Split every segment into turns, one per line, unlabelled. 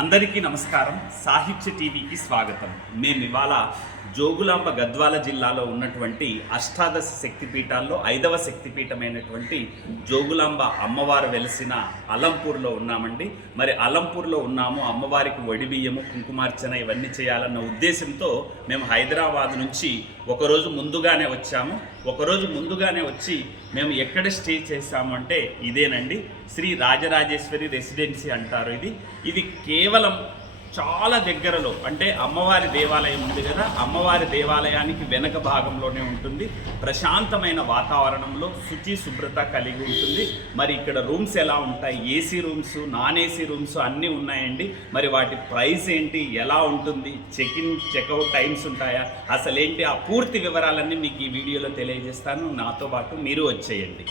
అందరికీ నమస్కారం. సాహిత్య టీవీకి స్వాగతం. మేము ఇవాళ జోగులాంబ గద్వాల జిల్లాలో ఉన్నటువంటి అష్టాదశ శక్తిపీఠాల్లో ఐదవ శక్తిపీఠమైనటువంటి జోగులాంబ అమ్మవారు వెలిసిన అలంపూర్లో ఉన్నామండి. మరి అలంపూర్లో ఉన్నాము. అమ్మవారికి వడి బియ్యము కుంకుమార్చన ఇవన్నీ చేయాలన్న ఉద్దేశంతో మేము హైదరాబాద్ నుంచి ఒకరోజు ముందుగానే వచ్చాము. ఒకరోజు ముందుగానే వచ్చి మేము ఎక్కడ స్టే చేశాము ఇదేనండి శ్రీ రాజరాజేశ్వరి రెసిడెన్సీ అంటారు ఇది. ఇది కేవలం చాలా దగ్గరలో అంటే అమ్మవారి దేవాలయం ఉంది కదా అమ్మవారి దేవాలయానికి వెనక భాగంలోనే ఉంటుంది. ప్రశాంతమైన వాతావరణంలో శుచి శుభ్రత కలిగి ఉంటుంది. మరి ఇక్కడ రూమ్స్ ఎలా ఉంటాయి? AC rooms non AC rooms అన్నీ ఉన్నాయండి. మరి వాటి ప్రైస్ ఏంటి? ఎలా ఉంటుంది? చెక్ ఇన్ చెక్అవుట్ టైమ్స్ ఉంటాయా? అసలేంటి? ఆ పూర్తి వివరాలన్నీ మీకు ఈ వీడియోలో తెలియజేస్తాను. నాతో పాటు మీరు వచ్చేయండి.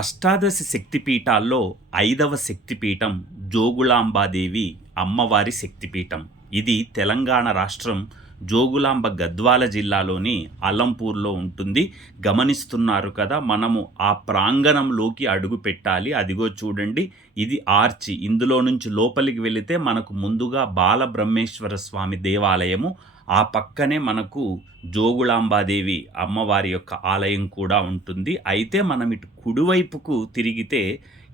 అష్టాదశ శక్తిపీఠాల్లో ఐదవ శక్తిపీఠం జోగులాంబాదేవి అమ్మవారి శక్తిపీఠం. ఇది తెలంగాణ రాష్ట్రం జోగులాంబ గద్వాల జిల్లాలోని అలంపూర్లో ఉంటుంది. గమనిస్తున్నారు కదా మనము ఆ ప్రాంగణంలోకి అడుగు పెట్టాలి. అదిగో చూడండి ఇది ఆర్చి. ఇందులో నుంచి లోపలికి వెళితే మనకు ముందుగా బాలబ్రహ్మేశ్వర స్వామి దేవాలయము ఆ పక్కనే మనకు జోగులాంబాదేవి అమ్మవారి యొక్క ఆలయం కూడా ఉంటుంది. అయితే మనం ఇటు కుడివైపుకు తిరిగితే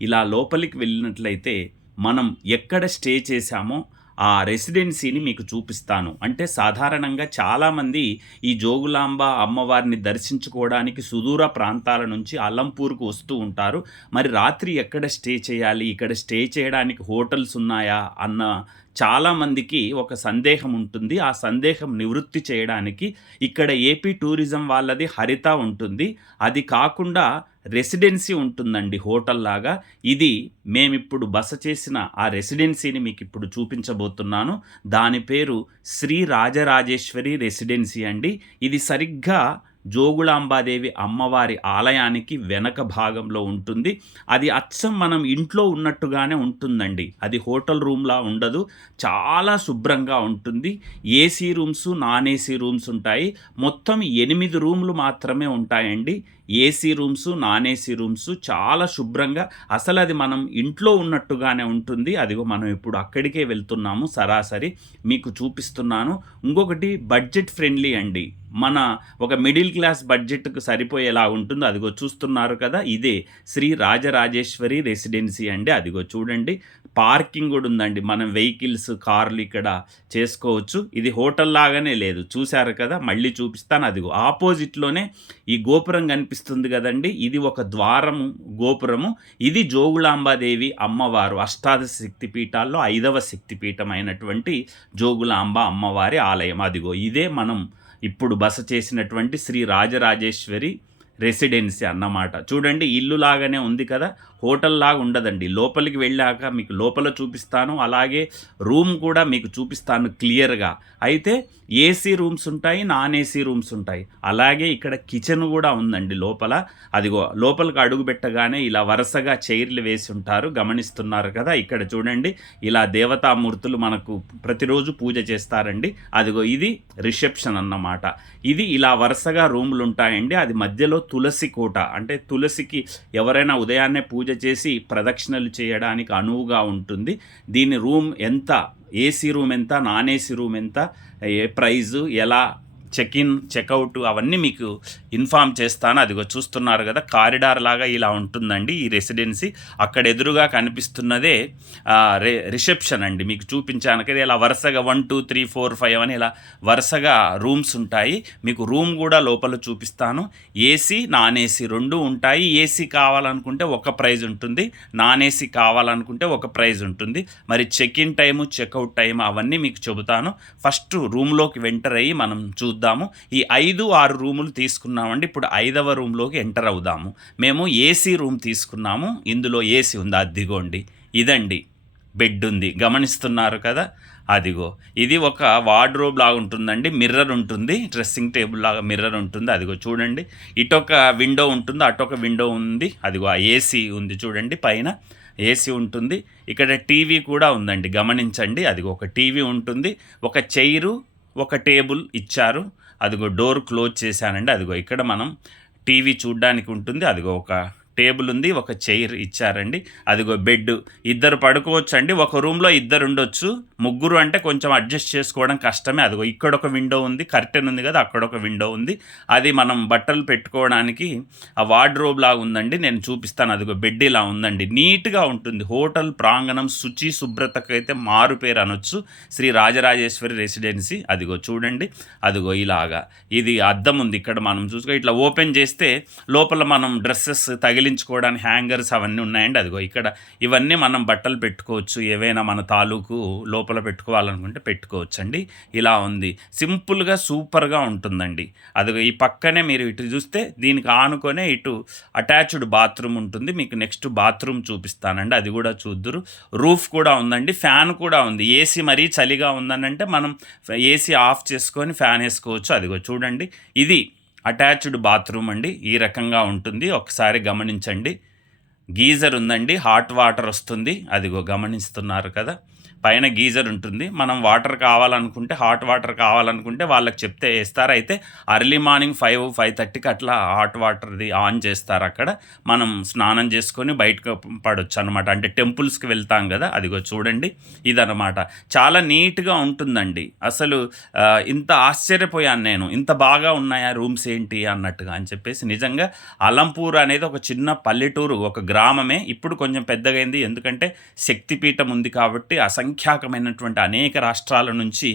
ఇలా లోపలికి వెళ్ళినట్లయితే మనం ఎక్కడ స్టే చేశామో ఆ రెసిడెన్సీని మీకు చూపిస్తాను. అంటే సాధారణంగా చాలామంది ఈ జోగులాంబ అమ్మవారిని దర్శించుకోవడానికి సుదూర ప్రాంతాల నుంచి అల్లంపూర్కు వస్తూ ఉంటారు. మరి రాత్రి ఎక్కడ స్టే చేయాలి? ఇక్కడ స్టే చేయడానికి హోటల్స్ ఉన్నాయా? అన్న చాలామందికి ఒక సందేహం ఉంటుంది. ఆ సందేహం నివృత్తి చేయడానికి ఇక్కడ ఏపీ టూరిజం వాళ్ళది హరిత ఉంటుంది. అది కాకుండా రెసిడెన్సీ ఉంటుందండి హోటల్ లాగా. ఇది మేమిప్పుడు బస చేసిన ఆ రెసిడెన్సీని మీకు ఇప్పుడు చూపించబోతున్నాను. దాని పేరు శ్రీ రాజరాజేశ్వరి రెసిడెన్సీ అండి. ఇది సరిగ్గా జోగులాంబాదేవి అమ్మవారి ఆలయానికి వెనక భాగంలో ఉంటుంది. అది అచ్చం మనం ఇంట్లో ఉన్నట్టుగానే ఉంటుందండి. అది హోటల్ రూమ్లా ఉండదు. చాలా శుభ్రంగా ఉంటుంది. AC rooms non AC rooms ఉంటాయి. మొత్తం ఎనిమిది రూమ్లు మాత్రమే ఉంటాయండి. AC rooms non AC rooms చాలా శుభ్రంగా అసలు అది మనం ఇంట్లో ఉన్నట్టుగానే ఉంటుంది. అదిగో మనం ఇప్పుడు అక్కడికే వెళ్తున్నాము సరాసరి. మీకు చూపిస్తున్నాను. ఇంకొకటి బడ్జెట్ ఫ్రెండ్లీ అండి. మన ఒక మిడిల్ క్లాస్ బడ్జెట్కు సరిపోయేలా ఉంటుందో అదిగో చూస్తున్నారు కదా ఇదే శ్రీ రాజరాజేశ్వరి రెసిడెన్సీ అండి. అదిగో చూడండి పార్కింగ్ కూడా ఉందండి. మనం వెహికల్స్ కార్లు ఇక్కడ చేసుకోవచ్చు. ఇది హోటల్ లాగానే లేదు. చూశారు కదా మళ్ళీ చూపిస్తాను. అదిగో ఆపోజిట్లోనే ఈ గోపురం కనిపిస్తుంది కదండి. ఇది ఒక ద్వారము గోపురము. ఇది జోగులాంబాదేవి అమ్మవారు అష్టాదశ శక్తిపీఠాల్లో ఐదవ శక్తిపీఠం అయినటువంటి జోగులాంబ అమ్మవారి ఆలయం. అదిగో ఇదే మనం ఇప్పుడు బస చేసినటువంటి శ్రీ రాజరాజేశ్వరి రెసిడెన్సీ అన్నమాట. చూడండి ఇల్లు లాగానే ఉంది కదా. హోటల్ లాగా ఉండదండి. లోపలికి వెళ్ళాక మీకు లోపల చూపిస్తాను అలాగే రూమ్ కూడా మీకు చూపిస్తాను క్లియర్గా. అయితే ఏసీ రూమ్స్ ఉంటాయి నాన్ ఏసీ రూమ్స్ ఉంటాయి. అలాగే ఇక్కడ కిచెన్ కూడా ఉందండి లోపల. అదిగో లోపలికి అడుగు పెట్టగానే ఇలా వరుసగా చైర్లు వేసి ఉంటారు గమనిస్తున్నారు కదా. ఇక్కడ చూడండి ఇలా దేవతామూర్తులు మనకు ప్రతిరోజు పూజ చేస్తారండి. అదిగో ఇది రిసెప్షన్ అన్నమాట. ఇది ఇలా వరుసగా రూములు ఉంటాయండి. అది మధ్యలో తులసి కోట అంటే తులసికి ఎవరైనా ఉదయాన్నే పూజ చేసి ప్రదక్షిణలు చేయడానికి అనువుగా ఉంటుంది. దీని రూమ్ ఎంత? ఏసీ రూమ్ ఎంత? నాన్ ఏసీ రూమ్ ఎంత? ఏ ప్రైజు? ఎలా? చెక్ ఇన్ చెక్అవుట్ అవన్నీ మీకు ఇన్ఫామ్ చేస్తాను. అదిగో చూస్తున్నారు కదా కారిడార్ లాగా ఇలా ఉంటుందండి ఈ రెసిడెన్సీ అక్కడ ఎదురుగా కనిపిస్తున్నదే రే రిసెప్షన్ అండి. మీకు చూపించాను కదా ఇలా వరుసగా one two three four five అని ఇలా వరుసగా రూమ్స్ ఉంటాయి. మీకు రూమ్ కూడా లోపల చూపిస్తాను. ఏసీ నాన్ ఏసీ రెండు ఉంటాయి. ఏసీ కావాలనుకుంటే ఒక ప్రైజ్ ఉంటుంది. నాన్ ఏసీ కావాలనుకుంటే ఒక ప్రైజ్ ఉంటుంది. మరి check in time checkout time అవన్నీ మీకు చెబుతాను. ఫస్ట్ రూమ్లోకి వెంటర్ అయ్యి మనం చూద్దాము. ఈ ఐదు ఆరు రూములు తీసుకున్నామండి. ఇప్పుడు ఐదవ రూమ్లోకి ఎంటర్ అవుదాము. మేము ఏసీ రూమ్ తీసుకున్నాము. ఇందులో ఏసీ ఉంది? అదిగోండి. ఇదండి. బెడ్ ఉంది. గమనిస్తున్నారు కదా? అదిగో. ఇది ఒక వార్డ్రోబ్ లాగా ఉంటుందండి. మిర్రర్ ఉంటుంది. డ్రెస్సింగ్ టేబుల్ లాగా మిర్రర్ ఉంటుంది. అదిగో చూడండి. ఇటొక విండో ఉంటుంది. అటొక విండో ఉంది. అదిగో ఆ ఏసీ ఉంది చూడండి పైన. ఏసీ ఉంటుంది. ఇక్కడ టీవీ కూడా ఉందండి. గమనించండి. అదిగో ఒక టీవీ ఉంటుంది. ఒక చైరు ఒక టేబుల్ ఇచ్చారు. అదిగో డోర్ క్లోజ్ చేశానండి. అదిగో ఇక్కడ మనం టీవీ చూడ్డానికి ఉంటుంది. అదిగో ఒక టేబుల్ ఉంది ఒక చైర్ ఇచ్చారండి. అదిగో బెడ్ ఇద్దరు పడుకోవచ్చు అండి ఒక రూమ్లో ఇద్దరు ఉండొచ్చు. ముగ్గురు అంటే కొంచెం అడ్జస్ట్ చేసుకోవడం కష్టమే. అదిగో ఇక్కడ ఒక విండో ఉంది కర్టెన్ ఉంది కదా అక్కడ ఒక విండో ఉంది. అది మనం బట్టలు పెట్టుకోవడానికి ఆ వార్డ్రోబ్ లాగా ఉందండి నేను చూపిస్తాను. అదిగో బెడ్ ఇలా ఉందండి. నీట్గా ఉంటుంది. హోటల్ ప్రాంగణం శుచి శుభ్రతకు అయితే మారు పేరు అనొచ్చు. శ్రీ రాజరాజేశ్వరి రెసిడెన్సీ. అదిగో చూడండి. అదిగో ఇలాగా. ఇది అద్దం ఉంది. ఇక్కడ మనం చూసుకో ఇట్లా ఓపెన్ చేస్తే లోపల మనం డ్రెస్సెస్ తగిలి తగిలించుకోవడానికి హ్యాంగర్స్ అవన్నీ ఉన్నాయండి. అదిగో ఇక్కడ ఇవన్నీ మనం బట్టలు పెట్టుకోవచ్చు. ఏవైనా మన తాలూకు లోపల పెట్టుకోవాలనుకుంటే పెట్టుకోవచ్చు అండి ఇలా ఉంది. సింపుల్గా సూపర్గా ఉంటుందండి. అదిగో ఈ పక్కనే మీరు ఇటు చూస్తే దీనికి ఆనుకొనే ఇటు అటాచ్డ్ బాత్రూమ్ ఉంటుంది. మీకు నెక్స్ట్ బాత్రూమ్ చూపిస్తానండి. అది కూడా చూద్దురు. రూఫ్ కూడా ఉందండి. ఫ్యాన్ కూడా ఉంది. ఏసీ మరీ చలిగా ఉందనంటే మనం ఏసీ ఆఫ్ చేసుకొని ఫ్యాన్ వేసుకోవచ్చు. అదిగో చూడండి. ఇది అటాచ్డ్ బాత్రూమ్ అండి. ఈ రకంగా ఉంటుంది. ఒకసారి గమనించండి. గీజర్ ఉందండి. హాట్ వాటర్ వస్తుంది. అదిగో గమనిస్తున్నారు కదా. పైన గీజర్ ఉంటుంది. మనం వాటర్ కావాలనుకుంటే హాట్ వాటర్ కావాలనుకుంటే వాళ్ళకి చెప్తే వేస్తారు. అయితే అర్లీ మార్నింగ్ ఫైవ్ ఫైవ్ థర్టీకి అట్లా హాట్ వాటర్ది ఆన్ చేస్తారు అక్కడ. మనం స్నానం చేసుకొని బయటకు పడవచ్చు అనమాట అంటే టెంపుల్స్కి వెళ్తాం కదా అదిగో చూడండి ఇదనమాట చాలా నీట్గా ఉంటుందండి. అసలు ఇంత ఆశ్చర్యపోయాను నేను. ఇంత బాగా ఉన్నాయా రూమ్స్ ఏంటి అన్నట్టుగా అని చెప్పేసి నిజంగా అలంపూర్ అనేది ఒక చిన్న పల్లెటూరు ఒక గ్రామమే. ఇప్పుడు కొంచెం పెద్దగైంది. ఎందుకంటే శక్తిపీఠం ఉంది కాబట్టి అసంఖ్యాకమైనటువంటి అనేక రాష్ట్రాల నుంచి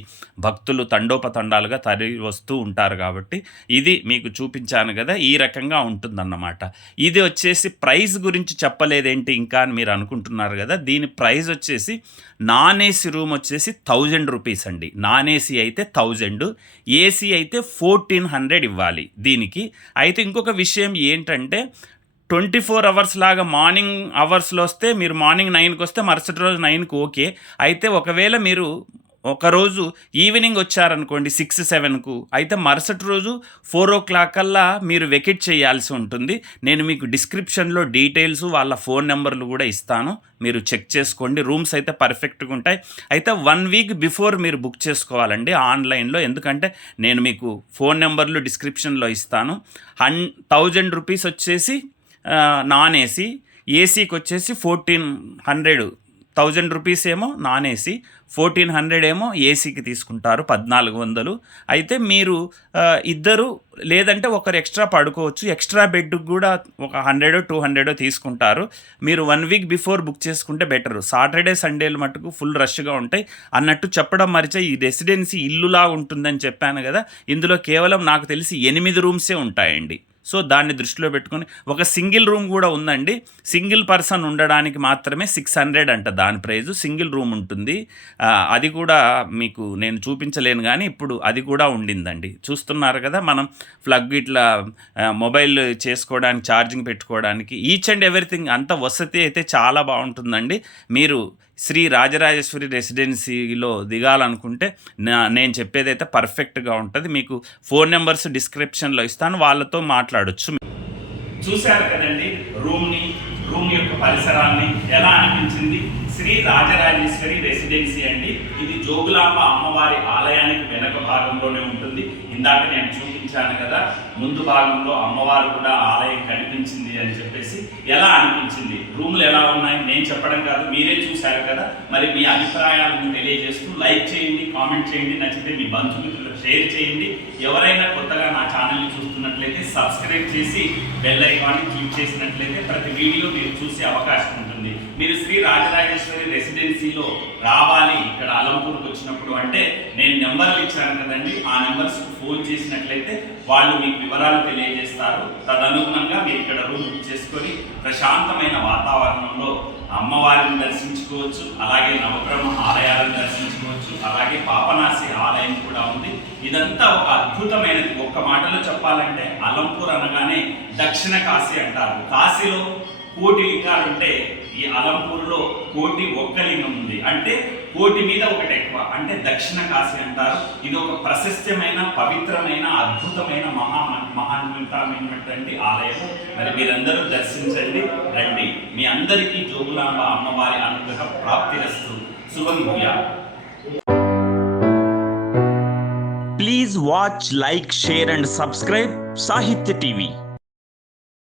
భక్తులు తండోపతండాలుగా తరి వస్తూ ఉంటారు కాబట్టి ఇది మీకు చూపించాను కదా ఈ రకంగా ఉంటుందన్నమాట. ఇది వచ్చేసి ప్రైస్ గురించి చెప్పలేదేంటి ఇంకా అని మీరు అనుకుంటున్నారు కదా దీని ప్రైస్ వచ్చేసి నాన్ ఏసీ రూమ్ వచ్చేసి థౌజండ్ రూపీస్ అండి. నాన్ ఏసీ అయితే థౌజండ్ ఏసీ అయితే ఫోర్టీన్ హండ్రెడ్ ఇవ్వాలి దీనికి. అయితే ఇంకొక విషయం ఏంటంటే ట్వంటీ ఫోర్ అవర్స్ లాగా మార్నింగ్ అవర్స్లో వస్తే మీరు మార్నింగ్ నైన్కి వస్తే మరుసటి రోజు నైన్కి ఓకే. అయితే ఒకవేళ మీరు ఒకరోజు ఈవినింగ్ వచ్చారనుకోండి సిక్స్ సెవెన్కు అయితే మరుసటి రోజు ఫోర్ ఓ క్లాక్ కల్లా మీరు వెకెట్ చేయాల్సి ఉంటుంది. నేను మీకు డిస్క్రిప్షన్లో డీటెయిల్స్ వాళ్ళ ఫోన్ నెంబర్లు కూడా ఇస్తాను. మీరు చెక్ చేసుకోండి. రూమ్స్ అయితే పర్ఫెక్ట్గా ఉంటాయి. అయితే వన్ వీక్ బిఫోర్ మీరు బుక్ చేసుకోవాలండి ఆన్లైన్లో. ఎందుకంటే నేను మీకు ఫోన్ నెంబర్లు డిస్క్రిప్షన్లో ఇస్తాను. హన్ థౌజండ్ రూపీస్ వచ్చేసి నాన్ ఏసీ ఏసీకి వచ్చేసి ఫోర్టీన్ హండ్రెడ్ థౌజండ్ రూపీస్ ఏమో నాన్ ఏసీ ఫోర్టీన్ హండ్రెడ్ ఏమో ఏసీకి తీసుకుంటారు పద్నాలుగు వందలు. అయితే మీరు ఇద్దరు లేదంటే ఒకరు ఎక్స్ట్రా పడుకోవచ్చు ఎక్స్ట్రా బెడ్ కూడా ఒక హండ్రెడ్ టూ హండ్రెడ్ తీసుకుంటారు. మీరు వన్ వీక్ బిఫోర్ బుక్ చేసుకుంటే బెటర్. సాటర్డే సండేలు మటుకు ఫుల్ రష్గా ఉంటాయి. అన్నట్టు చెప్పడం మరిచే ఈ రెసిడెన్సీ ఇల్లులా ఉంటుందని చెప్పాను కదా. ఇందులో కేవలం నాకు తెలిసి ఎనిమిది రూమ్సే ఉంటాయండి. సో దాన్ని దృష్టిలో పెట్టుకొని ఒక సింగిల్ రూమ్ కూడా ఉందండి. సింగిల్ పర్సన్ ఉండడానికి మాత్రమే సిక్స్ హండ్రెడ్ అంట దాని ప్రైజ్. సింగిల్ రూమ్ ఉంటుంది. అది కూడా మీకు నేను చూపించలేను కానీ ఇప్పుడు అది కూడా ఉండిందండి. చూస్తున్నారు కదా మనం ప్లగ్ ఇట్లా మొబైల్ చేసుకోవడానికి ఛార్జింగ్ పెట్టుకోవడానికి ఈచ్ అండ్ ఎవ్రీథింగ్ అంత వసతి అయితే చాలా బాగుంటుందండి. మీరు శ్రీ రాజరాజేశ్వరి రెసిడెన్సీలో దిగాలనుకుంటే నా- నేను చెప్పేదైతే పర్ఫెక్ట్గా ఉంటుంది. మీకు ఫోన్ నెంబర్స్ డిస్క్రిప్షన్లో ఇస్తాను. వాళ్ళతో మాట్లాడొచ్చు. చూశారు కదండి రూమ్ని రూమ్ యొక్క పరిసరాన్ని ఎలా అనిపించింది? శ్రీ రాజరాజేశ్వరి రెసిడెన్సీ అండి. ఇది జోగులాంబ అమ్మవారి ఆలయానికి వెనక భాగంలోనే ఉంటుంది. ఇందాక నేను చూపించాను కదా ముందు భాగంలో అమ్మవారు కూడా ఆలయం కనిపించింది అని చెప్పేసి ఎలా అనిపించింది? రూమ్లు ఎలా ఉన్నాయి? నేను చెప్పడం కాదు మీరే చూశారు కదా. మరి మీ అభిప్రాయాలను తెలియజేస్తూ లైక్ చేయండి కామెంట్ చేయండి నచ్చితే మీ బంధుమిత్రులకు షేర్ చేయండి. ఎవరైనా కొత్తగా నా ఛానల్ని చూస్తున్నట్లయితే సబ్స్క్రైబ్ చేసి బెల్ ఐకాన్ని క్లిక్ చేసినట్లయితే ప్రతి వీడియో మీరు చూసే అవకాశం ఉంటుంది. మీరు శ్రీ రాజరాజేశ్వరి రెసిడెన్సీలో రావాలి ఇక్కడ అలంపూర్కి వచ్చినప్పుడు అంటే నేను నెంబర్లు ఇచ్చాను కదండి ఆ నెంబర్స్ ఫోన్ చేసినట్లయితే వాళ్ళు మీకు వివరాలు తెలియజేస్తారు. తదనుగుణంగా మీరు ఇక్కడ రూమ్ బుక్ చేసుకొని ప్రశాంతమైన వాతావరణంలో అమ్మవారిని దర్శించుకోవచ్చు అలాగే నవబ్రహ్మ ఆలయాలను దర్శించుకోవచ్చు అలాగే పాపనాశి ఆలయం కూడా ఉంది. ఇదంతా ఒక అద్భుతమైనది ఒక్క మాటలో చెప్పాలంటే అలంపూర్ అనగానే దక్షిణ కాశీ అంటారు. కాశీలో కోటి లింగాలు ఉంటే ఈ అలంపూర్లో కోటి ఒక్క లింగం ఉంది. అంటే కోటి మీద ఒకటి ఎక్కువ. అంటే దక్షిణ కాశీ అంటారు. ఇది ఒక ప్రశస్త్యమైన పవిత్రమైన అద్భుతమైన మహా మహాన్వితమైనటువంటి ఆలయం మరి మీరందరూ దర్శించండి రండి. మీ అందరికీ జోగులాంబ అమ్మవారి అనుగ్రహ ప్రాప్తిరస్తు. శుభం please watch like share and subscribe Sahitya TV